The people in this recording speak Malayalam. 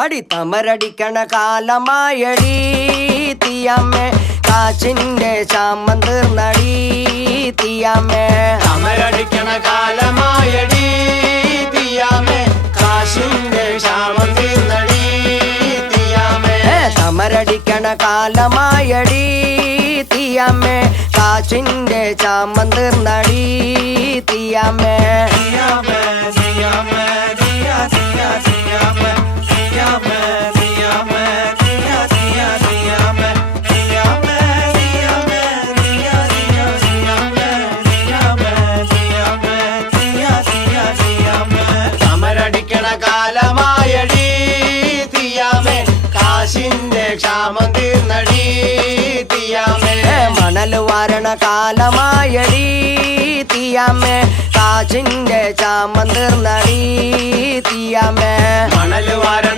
അടി തമരടിക്കണ കാലമായടി തീയമ്മേ കാച്ചിന്റെ ക്ഷാമം തീർന്നടി തീയമ്മേ തമരടിക്കണ കാലമായടി തീയമ്മേ കാശിന്റെ ക്ഷാമം തീർന്നടി തീയമ്മേ തമരടിക്കണ കാലമായടി തീയമ്മേ കാച്ചിന്റെ ക്ഷാമം തീർന്നടി തീയമ്മേ തീയമ്മേ തീയമ്മേ തീയ തീയ തീയമ്മേ തീയമ്മേ തീയമ്മേ തീയ തീയ തീയമ്മേ തീയമ്മേ തീയമ്മേ തീയ തീയ തീയമ്മേ തീയമ്മേ തീയമ്മേ തീയ തീയ തീയമ്മേ തമരടിക്കണ കാലമായടി തീയമ്മേ കാശിന്റെ ക്ഷാമം തീർന്നടി തീയമ്മേ മണൽ വാരണ കാലമായടി തീയമ്മേ കാച്ചിന്റെ ക്ഷാമം തീർന്നടി തീയമ്മേ മണൽ വാരണ